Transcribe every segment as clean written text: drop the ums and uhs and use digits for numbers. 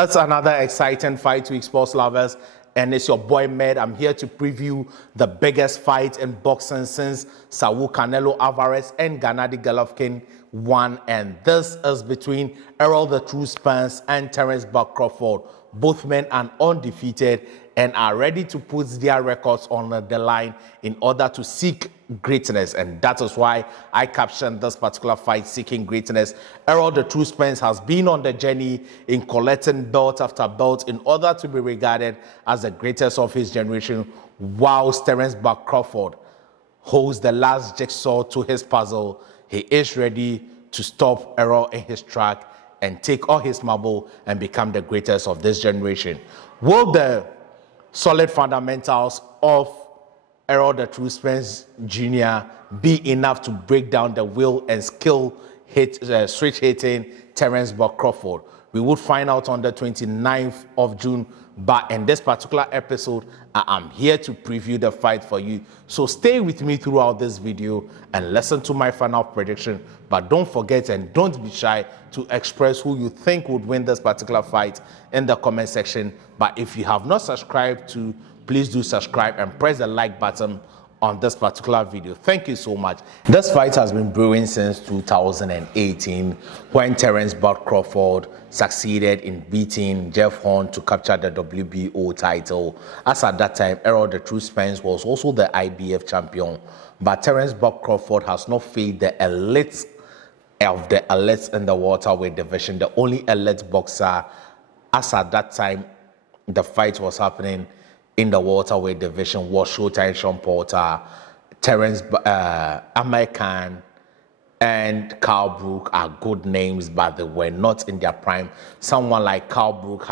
That's another exciting fight week, sports lovers. And it's your boy Med. I'm here to preview the biggest fight in boxing since Saul Canelo Alvarez and Gennady Golovkin won. And this is between Errol The Truth Spence and Terrence Bud Crawford. Both men are undefeated and are ready to put their records on the line in order to seek greatness. And that is why I captioned this particular fight, Seeking Greatness. Errol The Truth Spence has been on the journey in collecting belt after belt in order to be regarded as the greatest of his generation, whilst Terrence Bud Crawford holds the last jigsaw to his puzzle. He is ready to stop Errol in his track and take all his marble and become the greatest of this generation. Will the solid fundamentals of Errol The Truth Spence Jr. be enough to break down the will and skill switch hitting Terrence Bud Crawford? We would find out on the 29th of June, but in this particular episode, I am here to preview the fight for you. So stay with me throughout this video and listen to my final prediction. But don't forget and don't be shy to express who you think would win this particular fight in the comment section. But if you have not subscribed please do subscribe and press the like button on this particular video. Thank you so much. This fight has been brewing since 2018 when Terrence Bud Crawford succeeded in beating Jeff Horn to capture the WBO title. As at that time, Errol The Truth Spence was also the IBF champion, but Terrence Bud Crawford has not faced the elites of the elites in the welterweight division. The only elite boxer as at that time the fight was happening in the welterweight division was Showtime Sean Porter, Terrence American, and Carl Brook are good names, but they were not in their prime. Someone like Carl Brook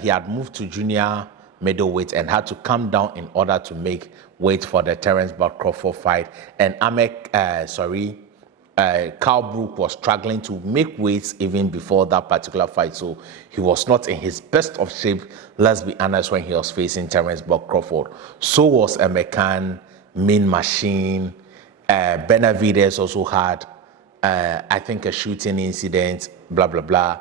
he had moved to junior middleweight and had to come down in order to make weight for the Terrence Bud Crawford fight. And Carl Brook was struggling to make weights even before that particular fight, so he was not in his best of shape, let's be honest, when he was facing Terrence Bud Crawford. So was a McCann, Mean Machine. Benavidez also had, I think, a shooting incident, blah, blah, blah,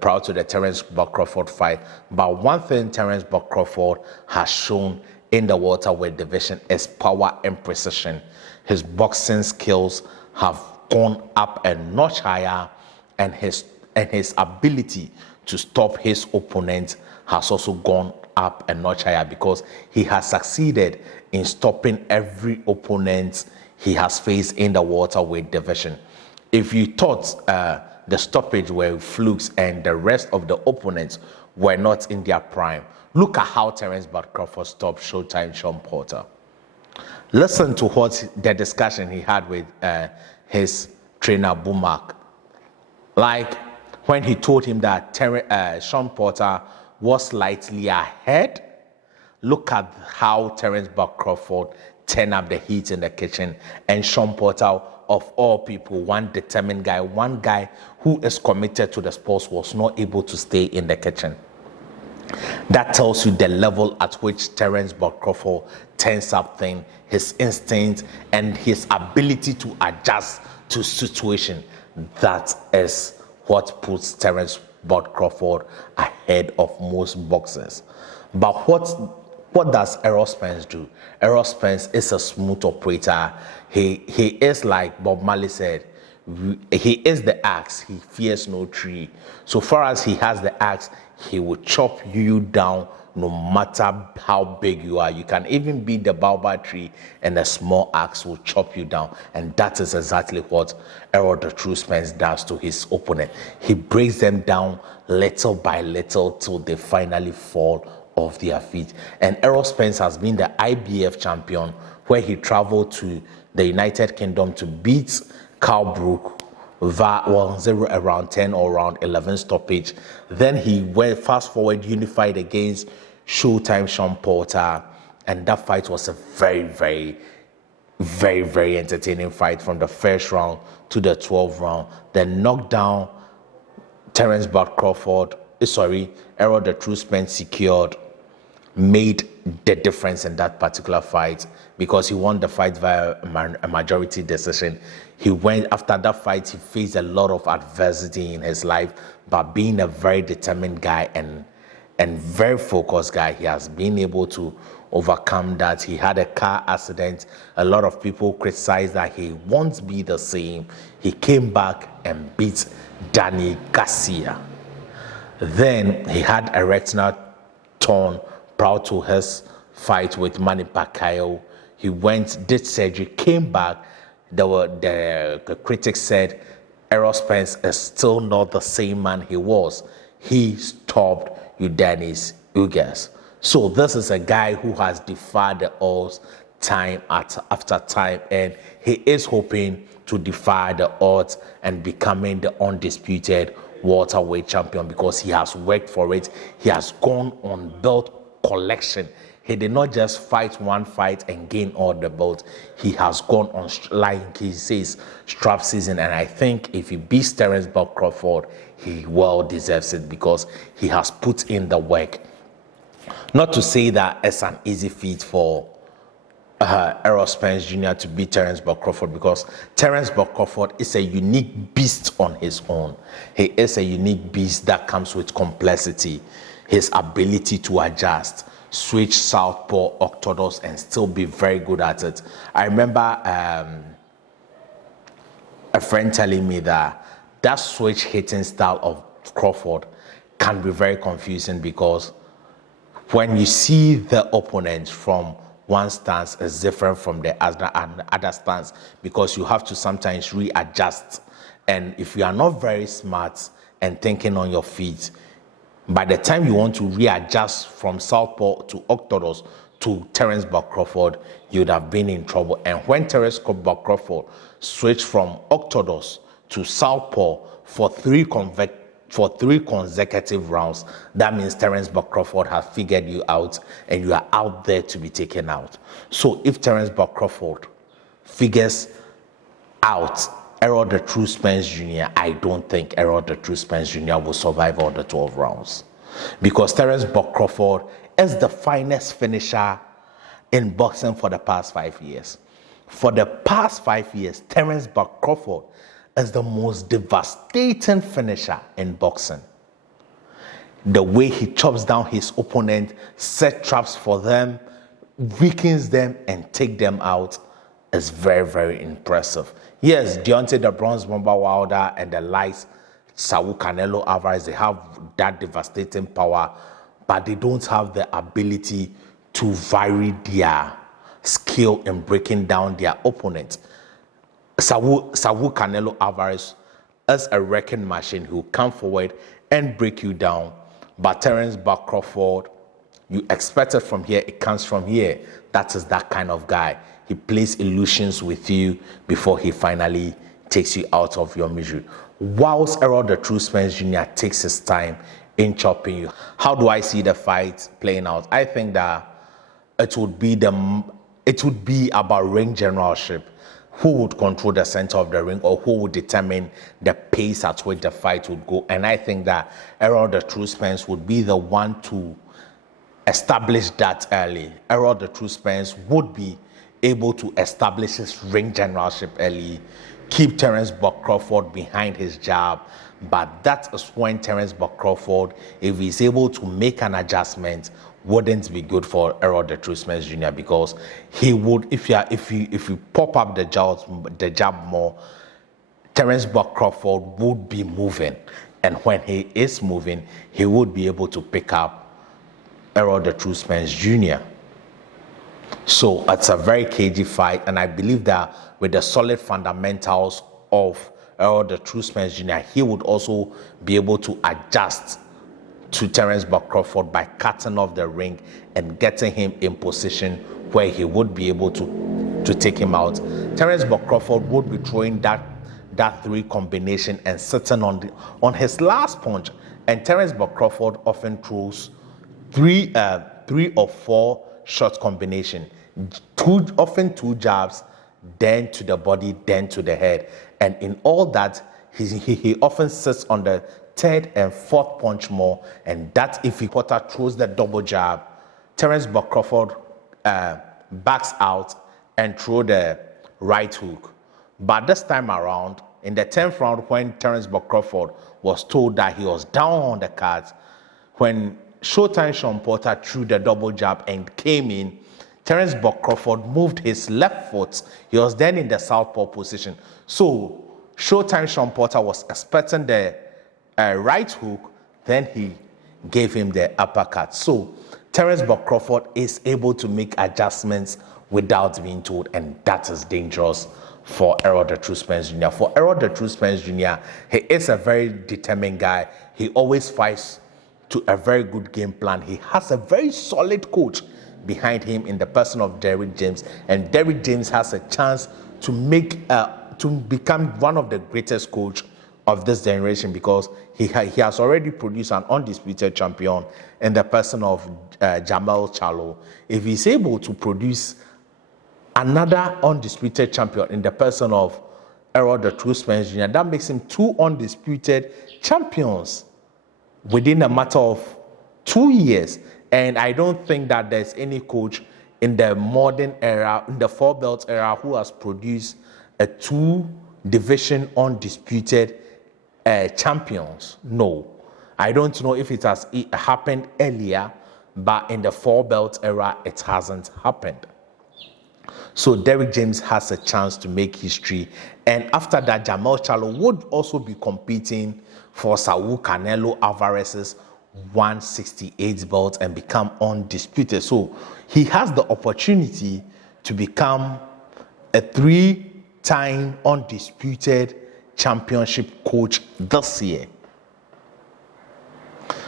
prior to the Terrence Bud Crawford fight. But one thing Terrence Bud Crawford has shown in the welterweight division is power and precision. His boxing skills have gone up a notch higher, and his ability to stop his opponent has also gone up a notch higher, because he has succeeded in stopping every opponent he has faced in the welterweight division. If you thought the stoppage were flukes and the rest of the opponents were not in their prime, look at how Terrence Bud Crawford stopped Showtime Sean Porter. Listen to what the discussion he had with his trainer Bumak. Like when he told him that Sean Porter was slightly ahead. Look at how Terrence Bud Crawford turned up the heat in the kitchen, and Sean Porter, of all people, one determined guy, one guy who is committed to the sport, was not able to stay in the kitchen. That tells you the level at which Terrence Bud Crawford turns up things, his instinct, and his ability to adjust to situation. That is what puts Terrence Bud Crawford ahead of most boxers. But what does Errol Spence do? Errol Spence is a smooth operator. He is, like Bob Marley said, he is the axe, he fears no tree. So far as he has the axe, he will chop you down no matter how big you are. You can even be the baobab tree and a small axe will chop you down. And that is exactly what Errol The Truth Spence does to his opponent. He breaks them down little by little till they finally fall off their feet. And Errol Spence has been the IBF champion, where he traveled to the United Kingdom to beat Carl Brook around 10 or around 11 stoppage. Then he went fast forward, unified against Showtime Sean Porter, and that fight was a very, very, very, very entertaining fight from the first round to the 12th round. Then knocked down Terrence Bud Crawford, Errol The Truth Spence secured made the difference in that particular fight, because he won the fight via a majority decision. He went after that fight, he faced a lot of adversity in his life, but being a very determined guy and very focused guy, he has been able to overcome that. He had a car accident. A lot of people criticized that he won't be the same. He came back and beat Danny Garcia. Then he had a retinal torn prior to his fight with Manny Pacquiao. He went, did surgery, came back. The critics said Errol Spence is still not the same man he was. He stopped Yordenis Ugas. So this is a guy who has defied the odds time after time, and he is hoping to defy the odds and becoming the undisputed welterweight champion, because he has worked for it. He has gone on belt collection. He did not just fight one fight and gain all the belts. He has gone on, like he says, strap season. And I think if he beats Terrence Bud Crawford, he well deserves it, because he has put in the work. Not to say that it's an easy feat for Errol Spence Jr. to beat Terrence Bud Crawford, because Terrence Bud Crawford is a unique beast on his own. He is a unique beast that comes with complexity, his ability to adjust, switch southpaw, orthodox, and still be very good at it. I remember a friend telling me that switch hitting style of Crawford can be very confusing, because when you see the opponent from one stance is different from the other stance, because you have to sometimes readjust. And if you are not very smart and thinking on your feet, by the time you want to readjust from southpaw to orthodox to Terrence Bud Crawford, you would have been in trouble. And when Terrence Bud Crawford switched from orthodox to southpaw for three consecutive rounds, that means Terrence Bud Crawford has figured you out and you are out there to be taken out. So if Terrence Bud Crawford figures out Errol The Truth Spence Jr., I don't think Errol The Truth Spence Jr. will survive all the 12 rounds, because Terrence Bud Crawford is the finest finisher in boxing for the past 5 years. For the past 5 years, Terrence Bud Crawford is the most devastating finisher in boxing. The way he chops down his opponent, set traps for them, weakens them, and take them out is very, very impressive. Yes, Deontay the Bronze Bomber Wilder and the likes, Saul Canelo Alvarez, they have that devastating power, but they don't have the ability to vary their skill in breaking down their opponent. Saul Canelo Alvarez is a wrecking machine who will come forward and break you down. But Terrence Bud Crawford, you expect it from here, it comes from here. That is that kind of guy. He plays illusions with you before he finally takes you out of your misery. Whilst Errol The Truth Spence Jr. takes his time in chopping you. How do I see the fight playing out? I think that it would be about ring generalship. Who would control the center of the ring, or who would determine the pace at which the fight would go? And I think that Errol The Truth Spence would be the one to establish that early. Errol The Truth Spence would be able to establish his ring generalship early, keep Terrence Bud Crawford behind his jab. But that is when Terrence Bud Crawford, if he's able to make an adjustment, wouldn't be good for Errol The Truth Spence Jr., because he would, if you pop up the jab more, Terrence Bud Crawford would be moving, and when he is moving, he would be able to pick up Errol The Truth Spence Jr. So it's a very cagey fight, and I believe that with the solid fundamentals of Errol The Truth Spence Jr., he would also be able to adjust to Terrence Bud Crawford by cutting off the ring and getting him in position where he would be able to take him out. Terrence Bud Crawford would be throwing that three combination and sitting on his last punch. And Terrence Bud Crawford often throws three or four shot combination, often two jabs, then to the body, then to the head. And in all that, he often sits on the third and fourth punch more, and that if Porter throws the double jab, Terrence Bud Crawford backs out and throw the right hook. But this time around, in the 10th round, when Terrence Bud Crawford was told that he was down on the cards, when Showtime Sean Porter threw the double jab and came in, Terrence Bud Crawford moved his left foot. He was then in the southpaw position. So Showtime Sean Porter was expecting the right hook, then he gave him the uppercut. So Terrence Bud Crawford is able to make adjustments without being told, and that is dangerous for Errol The Truth Spence Jr. For Errol The Truth Spence Jr., he is a very determined guy. He always fights to a very good game plan. He has a very solid coach behind him in the person of Derrick James, and Derrick James has a chance to become one of the greatest coach of this generation, because he has already produced an undisputed champion in the person of Jermell Charlo. If he's able to produce another undisputed champion in the person of Errol The Truth Spence Jr., that makes him 2 undisputed champions within a matter of 2 years. And I don't think that there's any coach in the modern era, in the 4-belt era, who has produced a 2-division undisputed champions. No, I don't know if it has happened earlier, but in the 4-belt era, it hasn't happened. So Derrick James has a chance to make history. And after that, Jermell Charlo would also be competing for Saul Canelo Alvarez's 168 belt and become undisputed. So he has the opportunity to become a 3-time undisputed championship coach this year.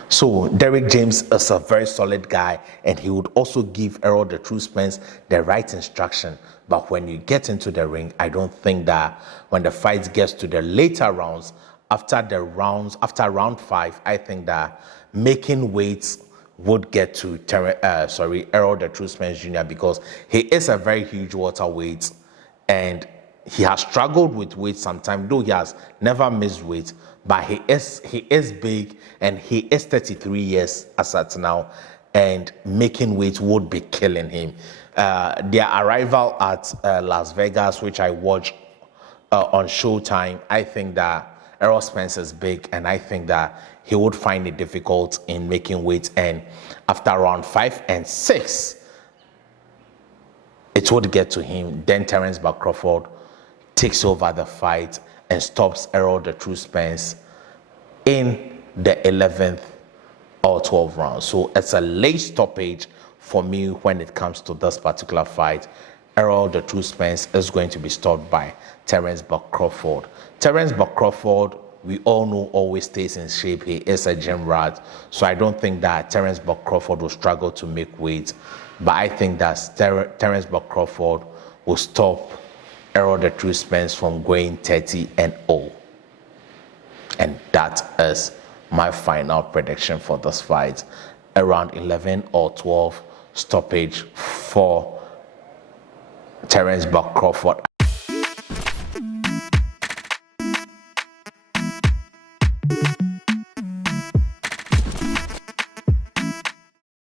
So Derrick James is a very solid guy, and he would also give Errol The Truth Spence the right instruction. But when you get into the ring, I don't think that when the fight gets to the later rounds, after round 5, I think that making weights would get to Errol The Truth Spence Jr., because he is a very huge welterweight, and he has struggled with weight sometimes, though he has never missed weight. But he is big, and he is 33 years as at now, and making weight would be killing him. Their arrival at Las Vegas, which I watched on Showtime, I think that Errol Spence is big, and I think that he would find it difficult in making weight. And after round 5 and 6, it would get to him. Then Terrence Bud Crawford takes over the fight and stops Errol The Truth Spence in the 11th or 12th round. So it's a late stoppage for me when it comes to this particular fight. Errol The Truth Spence is going to be stopped by Terrence Bud Crawford. Terrence Bud Crawford, we all know, always stays in shape. He is a gym rat. So I don't think that Terrence Bud Crawford will struggle to make weight. But I think that Terrence Bud Crawford will stop Errol The Truth Spence from going 30-0. And that is my final prediction for this fight. Around 11 or 12 stoppage for Terrence Bud Crawford.